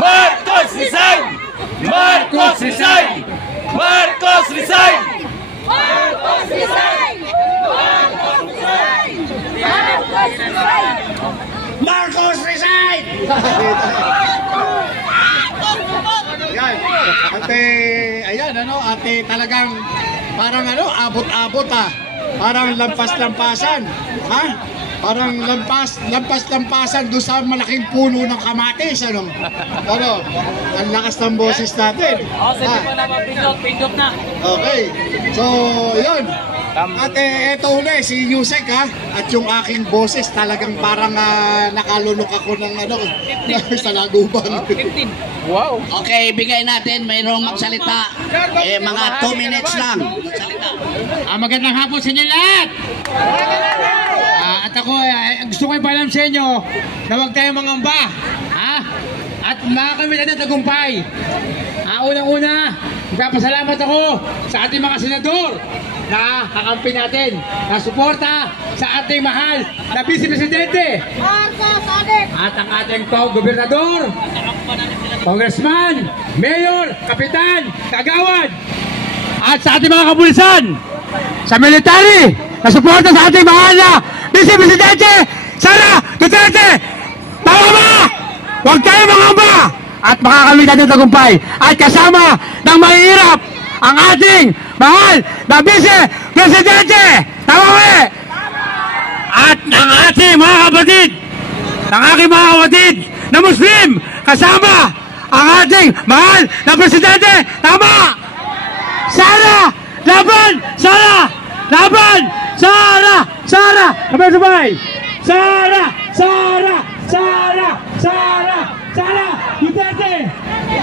Marcos resign! Marcos resign! Marcos resign! Marcos resign! Marcos resign! Marcos resign! Marcos resign! Yan. Ate, ayan ano, ate talagang parang ano, abot-abot Parang lampas-lampasan. Ha? Parang lampas-lampasan doon sa malaking puno ng kamatis, ano? Ano? Ang lakas ng boses natin. Sige po na, pindot na. Okay. So, yun. At eto uli, si Yusek at yung aking boses talagang parang nakalunok ako ng ano, sa laguban. 15. Wow. Okay, bigay natin, mayroong magsalita. Mga 2 minutes lang. Magandang hapon sa inyo lahat. At ako, gusto ko ipaalam sa inyo na huwag tayong mangamba. At makakamit natin tagumpay. Unang-una, nagpapasalamat ako sa ating mga senador na kakampi natin, na suporta sa ating mahal na Vice Presidente. At ang ating gobernador, congressman, mayor, kapitan, kagawad. At sa ating mga kapulisan, sa military, na suporta sa ating mahal na Vice Presidente, Sara Duterte. Tama ba? Huwag tayo mangamba at makakamit natin tagumpay. At kasama ng mahihirap, ang ating mahal na Vice Presidente. Tama ba? At ang ating mga kapatid, ang aking mga kapatid na Muslim, kasama ang ating mahal na Presidente. Tama! Sara! Laban! Sara! Laban! Sara! Sara! Sabay-sabay! Sara! Sara! Sara! Sara! Sara! Duterte!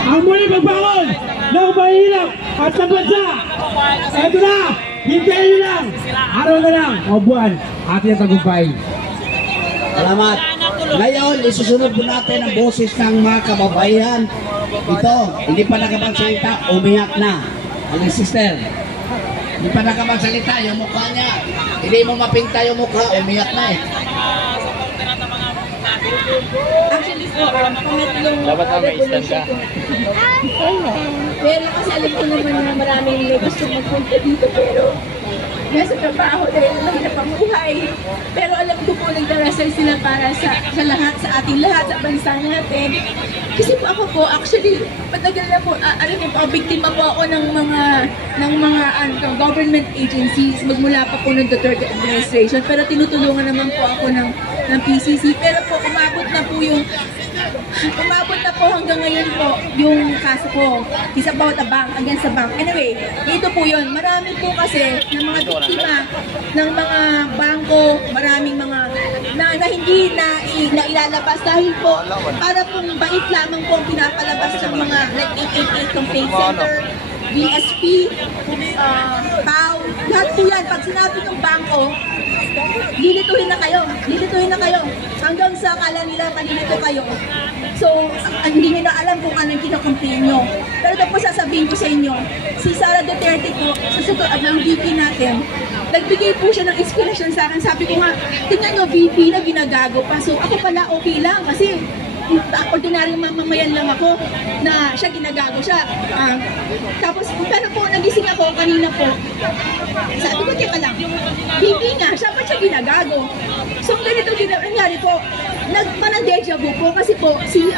Ang muli magbangon ng mahirap at sa bansa! Ito na! Hintayin nyo lang! Araw na lang o buwan ating ang tagumpay. Salamat. Ngayon, isusunod po natin ang boses ng mga kababayan. Ito, hindi pa nakapagsalita, umiyak na. Ang sister, hindi pa nakapagsalita, yung mukha niya. Hindi mo mapinta yung mukha, umiyak na eh. Actually po, pangatlong Dapat may stand ka. pero kasi alam ko naman na maraming may gusto magpunta dito pero nasa trabaho dahil mahirap ang buhay. Pero alam ko po nagdarasal sila para sa lahat, sa ating lahat, sa bansa natin. Kasi po ako po, actually, patagal na po, biktima po ako ng mga government agencies magmula pa po ng Duterte administration. Pero tinutulungan naman po ako ng PCC. Pero po, umabot na po hanggang ngayon po yung kaso ko. It's about a bank, against a bank. Anyway, dito po yun. Marami po kasi ng mga biktima ng mga bangko, maraming mga na hindi na ilalabas dahil po para pong bait lamang po ang pinapalabas ng mga like 888 Complaint Center, BSP, PAW, lahat po yan. Pag sinabi ng bangko, lilituhin na kayo hanggang sa akala nila malilito kayo. So, hindi nyo na alam kung anong kinakomplain nyo. Pero ito po sasabihin ko sa inyo, si Sara Duterte po, sa ng VP natin, nagbigay po siya ng inspirasyon sa akin. Sabi ko nga, tingnan nyo VP na ginagago pa. So, ako pala okay lang kasi ordinaryong mamamayan lang ako na siya ginagago siya. Tapos, pero po, nagising ako kanina po. Sabi ko, teka lang, VP nga, siya pa siya ginagago. So, ganito nangyari po, nagparang deja vu po kasi po, si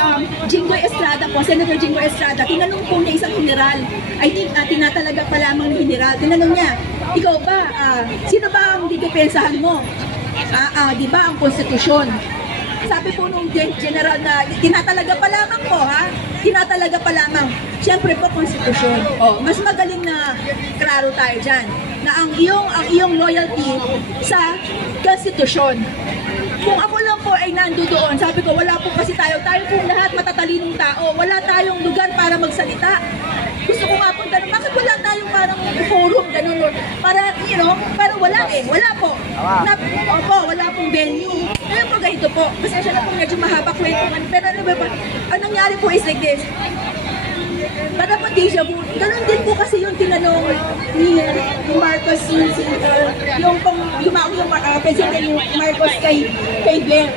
Jinggoy Estrada po, Senator Jinggoy Estrada, tinanong po niya isang general, I think tinatalaga pa lamang ng general, tinanong niya, ikaw ba, sino ba ang didepensahan mo? Di ba ang konstitusyon? Sabi po nung general na tinatalaga pa lamang po tinatalaga pa lamang. Siyempre po konstitusyon. Mas magaling na klaro tayo dyan na ang iyong loyalty sa konstitusyon. Kung ako lang po ay nandoon, sabi ko wala po kasi tayo pong lahat matatalinong tao. Wala tayong lugar para magsalita. Gusto ko nga po ganun, bakit wala tayong parang forum, ganun, para, para wala wala po. Wala pong venue. Ngayon po ganito po, pasensya na po medyo mahaba kwentuhan, pero ano ba, ang nangyari po is like this, para po deja vu, ganun din po kasi yung tinanong ni Marcos, yung President Marcos kay Blair.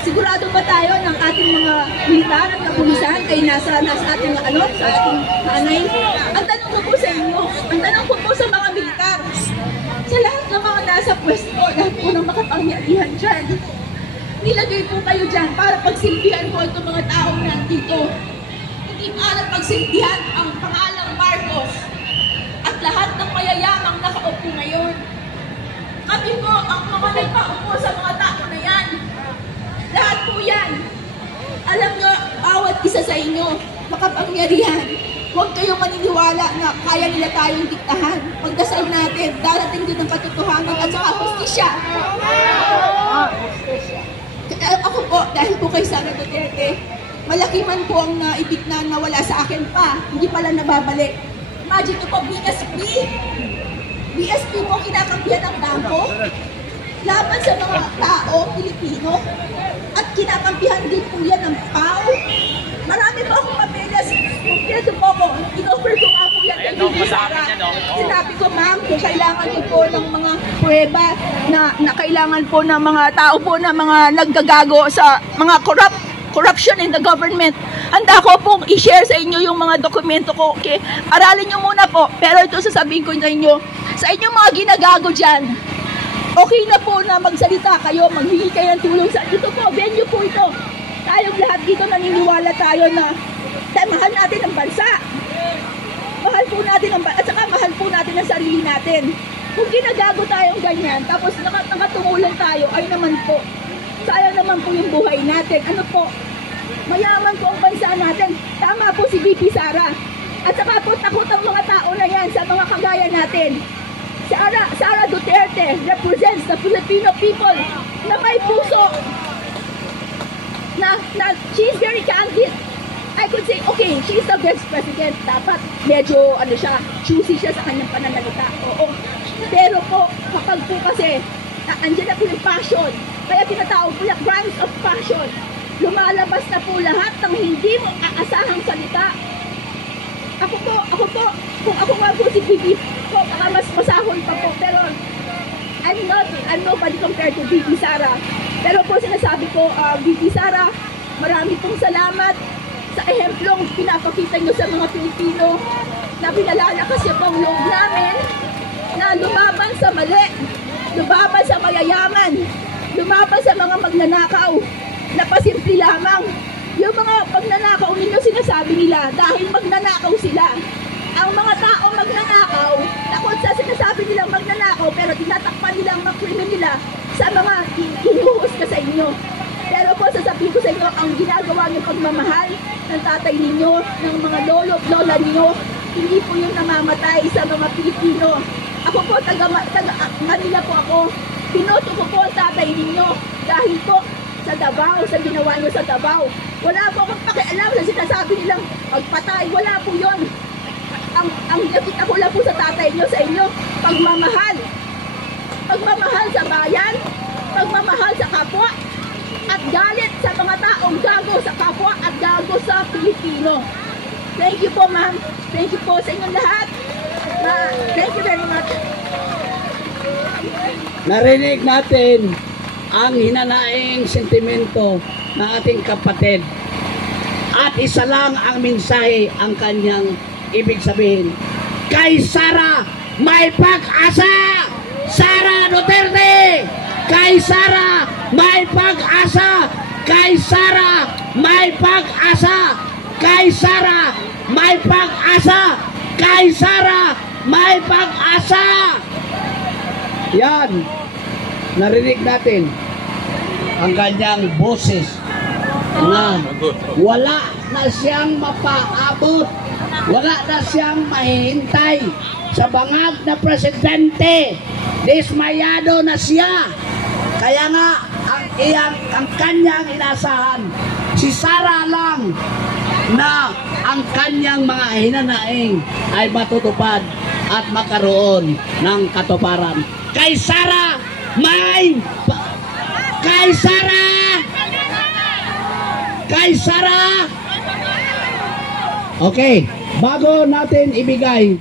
Sigurado ba tayo ng ating mga militar at kapulisan ay nasa ating sa ating nanay. Ang tanong ko po sa inyo, ang tanong ko po sa mga militar, sa lahat ng mga nasa pwesto, lahat po ng makapangyarihan dyan, nilagay po kayo dyan para pagsilbihan po itong mga taong nandito. Hindi para pagsilbihan ang pangalang Marcos at lahat ng mayayamang nakaupo ngayon. Kami po ang mga nagpaupo sa mga tao na yan. Lahat po yan. Alam nyo, bawat isa sa inyo, makapangyarihan. Huwag kayong maniniwala na kaya nila tayong diktahan. Magdasal natin, darating din ang katotohanan at saka hustisya. Ako po, dahil po kay Sara Duterte, malaki man po ang naibignan na wala sa akin pa, hindi pala nababalik. Imagine ko po, BSP po kinakampihan ng bangko laban sa mga tao, Pilipino, at kinakampihan din po yan ng PAO. Marami po akong papeles. Kung po ako, in-offer ko nga po yan kay Bibi Sara. Sinabi ko, ma'am, kung kailangan niyo po ng mga prueba na kailangan po ng mga tao po na mga naggagago sa mga corruption in the government, handa ko pong i-share sa inyo yung mga dokumento ko. Okay? Aralin nyo muna po. Pero ito sasabihin ko sa inyo, sa inyong mga ginagago dyan, okay na po na magsalita kayo, maghingi kayo ng tulong sa ito po, venue po ito. Tayong lahat dito naniniwala tayo na mahal natin ang bansa. Mahal po natin ang bansa, at saka mahal po natin ang sarili natin. Kung ginagago tayong ganyan, tapos nakatumulong tayo, ay naman po, sayang naman po yung buhay natin. Ano po, mayaman po ang bansa natin. Tama po si VP Sara. At saka po takot ang mga tao na yan sa mga kagaya natin. Sara Duterte represents the Filipino people na may puso, na she's very candid. I could say, okay, she's the best president. Dapat medyo, choosy siya sa kanyang pananalita. Oo. Pero po, kapag po kasi, andyan na po yung passion. Kaya tinatawag po yung crimes of passion. Lumalabas na po lahat ng hindi mo aasahang salita. Ako po, kung ako nga po si Bibi, baka mas masahol pa po. Pero, I'm nobody compared to Bibi Sara. Pero po sinasabi ko, Bibi Sara, marami pong salamat sa ehemplong pinapakita nyo sa mga Pilipino na pinalalakas niyo pong loob namin na lumaban sa mali, lumaban sa mayayaman, lumaban sa mga magnanakaw na pasimple lamang. Yung mga pagnanakaw ninyo sinasabi nila dahil magnanakaw sila. Ang mga tao magnanakaw, takot sa sinasabi nilang magnanakaw pero tinatakpan nila ang mga krimen nila sa mga hinuhus ka sa inyo. Pero po sasabihin ko sa inyo, ang ginagawa niyong pagmamahal ng tatay ninyo, ng mga lolo at lola ninyo, hindi po yung namamatay sa mga Pilipino. Ako po, taga Manila po ako. Pinoto ko po ang tatay ninyo dahil po sa Davao, sa ginawa nyo sa Davao. Wala po akong pakialam sa sinasabi nilang magpatay. Wala po yun. Ang nakita ko lang po sa tatay nyo, sa inyo, pagmamahal. Pagmamahal sa bayan, pagmamahal sa kapwa, at galit sa mga taong gago sa kapwa at gago sa Pilipino. Thank you po, ma'am. Thank you po sa inyong lahat. Thank you very much. Narinig natin ang hinanaing sentimento ng ating kapatid. At isa lang ang mensahe ang kanyang ibig sabihin. Kay Sara, may pag-asa! Sara Duterte! Kay Sara, may pag-asa! Kay Sara, may pag-asa! Kay Sara, may pag-asa! Kay Sara, may pag-asa! Yan, narinig natin ang kanyang boses na wala na siyang mapaabot, wala na siyang mahihintay sa bangag na presidente. Dismayado na siya. Kaya nga ang kanyang inasahan, si Sara lang na ang kanyang mga hinanaing ay matutupad at makaroon ng katuparan. Kay Sara, kay Sara! Kay Sara! Okay, bago natin ibigay